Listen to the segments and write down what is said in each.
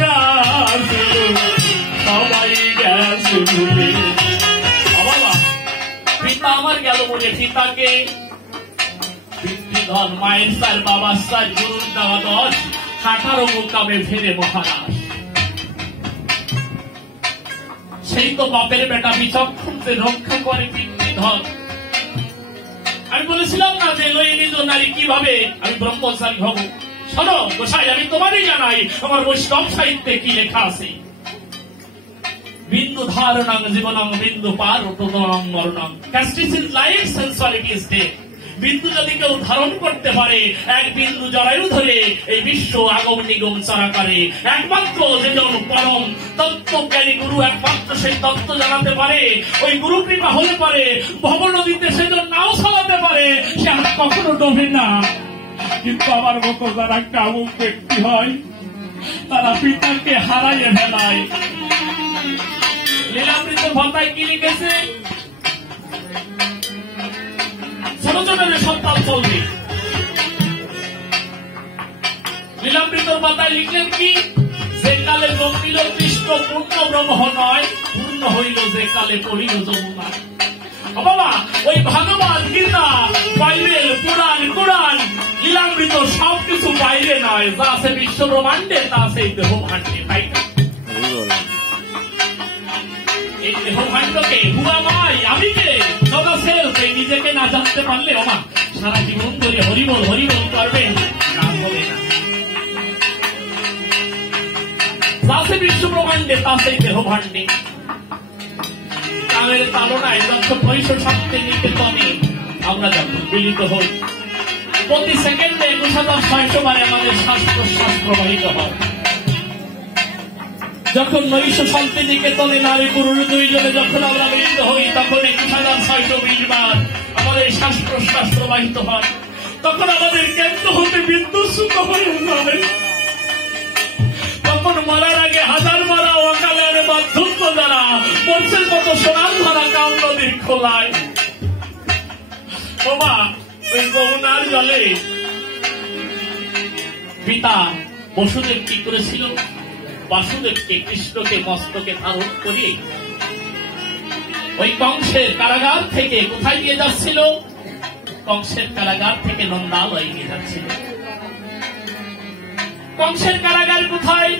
হারা সবাই গেছে ভুলে। বাবা পিতা আমার গেল বলে পিতাকে পিতৃধন মায়ের সার বাবার সার গুরুর দেওয়া 10 18 মোকামে ফেরে মহারাজ। সেই তো বাপের বেটা বিচক্ষণকে রক্ষা করে পিতৃধন। আমি বলেছিলাম না যে লই নিজ নারী কিভাবে আমি ব্রহ্মচারী হব। শোনো গোসাই, আমি তোমারই জানাই আমার বৈষ্ণব সাহিত্যে কি লেখা আছে। বিন্দু ধারণাং জীবনং বিন্দু পার তদনং মরণং। ক্যাস্টিস ইজ লাইফ, সেন্সুয়ালিটি ইজ ডেথ। বিন্দু যদি কেউ ধারণ করতে পারে, এক বিন্দু জরায়ু ধরে এই বিশ্ব আগম নিগম চলাকারে একমাত্র যেজন পরম তত্ত্বজ্ঞানী গুরু, একমাত্র সেই তত্ত্ব জানাতে পারে। ওই গুরু কৃপা হলে পারে ভব নদীতে সেজন নাও চালাতে পারে, সে আর কখনো ডোবে না। কিন্তু আমার মতো যারা কামুক ব্যক্তি হয় তারা পিতাকে হারাইয়ে ফেলায়। লীলামৃত ভাতায় কি লিখেছে? ছোট ছোট সন্তান চলবে। লীলামৃতর পাতায় লিখলেন কি? যে কালে জন্মিল কৃষ্ণ পূর্ণ ব্রহ্ম নয়, পূর্ণ হইল যে কালে পড়িল যমুনা। বাবা ওই ভগবান, গীতা, বাইবেল, পুরাণ, কোরআন, লীলামৃত সবকিছু বাইরে নয়, যা আছে বিশ্ব ব্রহ্মাণ্ডে তা আছে এই দেহ ভাণ্ডে, তাই না? এই দেহ ভাণ্ডকে হুয়া মাই আমি কে সদা সেলতে নিজেকে না জানতে পারলে ওমা সারা জীবন ধরে হরিবল হরিবল করবেন, কাজ হবে না। যা আছে বিশ্ব ব্রহ্মাণ্ডে তা সেই দেহ ভাণ্ডে। কামের তালনায় যত পয়সা শক্তি নিকেতনে আমরা যখন মিলিত হই, প্রতি সেকেন্ডে 21,600 বারে আমাদের শ্বাস প্রশ্বাস প্রবাহিত হয়। যখন নৈশ শান্তি নিকেতনে নারী পুরুষ দুইজনে যখন আমরা মিলিত হই, তখন 21,620 বার আমাদের শ্বাস প্রশ্বাস প্রবাহিত হয়। তখন আমাদের কেন্দ্র হতে বিদ্যুৎ হয়ে যায়। তখন মারার আগে হাজার মারা অকালের বার্ধক্য দ্বারা মরছের মতো সোনার ধরা কাম নদীর খোলায়। বাবা ওই যমুনার জলে পিতা বসুদেব কি করেছিল? বাসুদেবকে, কৃষ্ণকে মস্তকে ধারণ করে ওই কংসের কারাগার থেকে কোথায় নিয়ে যাচ্ছিল? কংসের কারাগার থেকে নন্দালয়ে নিয়ে যাচ্ছিল। কংসের কারাগার কোথায়?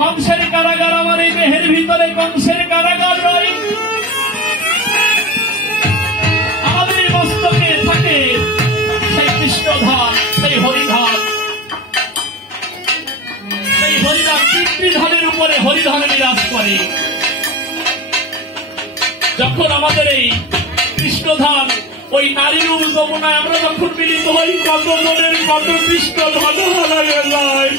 কংসের কারাগার আমার এই দেহের ভিতরে কংসের কারাগার রয়। আমাদের মস্তকে থাকে সেই কৃষ্ণধাম, সেই হরিধাম। সেই হরিধাম পিতৃধনের উপরে হরিধাম বিরাজ করে। যখন আমাদের এই কৃষ্ণধাম ওই নারীরূপ যমুনায় আমরা যখন মিলিত হই, কত মনের কত কৃষ্ণ ধন হারায় যায়।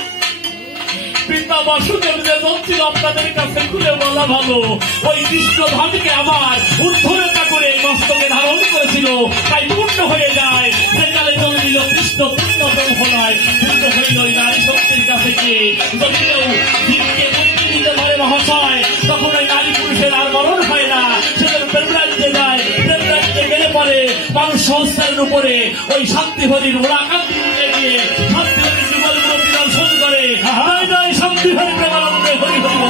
পিতা বাসুদেব যে ছিল আপনাদের কাছে খুলে বলা ভালো, ওই কৃষ্ণধামকে আবার উদ্ধরতা করে মস্তকে ধারণ করেছিল, তাই পূর্ণ হয়ে যায়। সেকালে জন্মিল কৃষ্ণ পূর্ণ ব্রহ্ম নয়, পূর্ণ হইল ওই নারী শক্তির কাছে গিয়ে। যদি কেউ জীবকে মুক্তি দিতে পারে মহাশয়, তখন ওই নারী পুরুষের আর মরণ হয় না। সেজন্য প্রেমরাজ্যে যায়, প্রেমরাজ্যে গেলে পরে মানুষ সহস্রের উপরে ওই শান্তি হরির ওরাকান্তি উঠে গিয়ে শান্তি হরির যুগলগুলো দর্শন করে। শান্তি হরি প্রেমানন্দে হরি হরি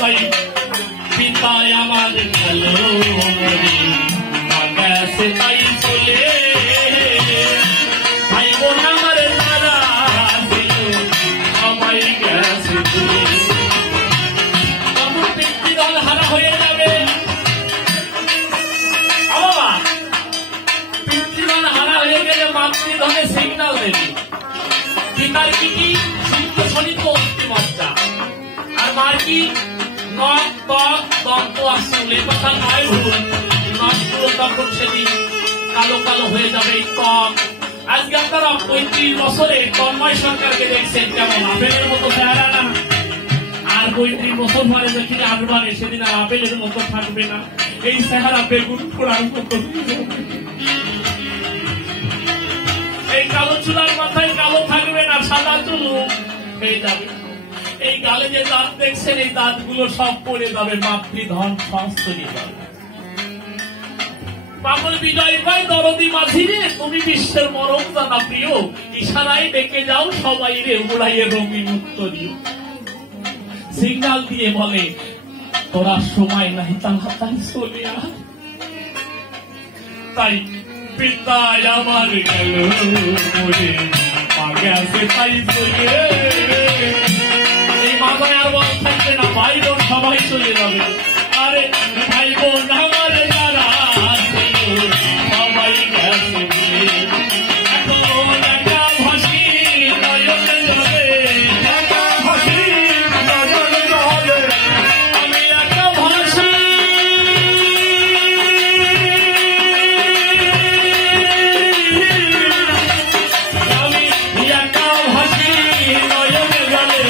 তাই পিতায় আমার ভালো গেছে তাই চলে ভাই বোন আমার তারা সবাই গেছে তখন পিতৃদল হারা হয়ে যাবে। বাবা পিতৃদল হারা হয়ে গেলে মাতৃদলে সিগন্যাল দেবে। পিতার কি কি শনিত অস্থিমজ্জা, আর মার কি নখ ত্বক দন্ত আসল। এ কথা নয় ভুল, নখগুলো তখন সেদিন কালো কালো হয়ে যাবে ত্বক। আজকে আপনারা 35 বছরে তন্ময় সরকারকে দেখছেন কেমন আপেলের মতো চেহারা না, আর 35 বছর পরে যখন আসবারে সেদিন আর আপেলের মতো থাকবে না, এই চেহারা বেগুন ফোড়ার মতো। এই কালো চুলার মাথায় কালো থাকবে না, সাদা চুল হয়ে যাবে। এই গালে যে দাঁত দেখছেন, এই দাঁতগুলো সব পড়ে যাবে, মাতৃধন সমস্ত নিয়ে যাবে। পাগল বিজয় কয়, দরদি মাঝি রে, তুমি বিশ্বের মরম জানা প্রিয়, ইশারায় ডেকে যাও সবাই রে, উড়াইয়ে রঙিন উত্তর দিও। সিগন্যাল দিয়ে বলে, তোরা সময় নাই, তাড়াতাড়ি চলে আয়। তাই পিতায় আমার গেল মরে, আগে আসে তাই চলে। এই মাথায় আর বল থাকবে না, ভাই বোন সবাই চলে যাবে। আরে ভাই বোন আমার যারা আছে সবাই গেছে, এখন একা ভাসি নয়নে জলে, একা ভাসি নয়নে জলে, আমি একা ভাসি, আমি একা ভাসি নয়নে জলে,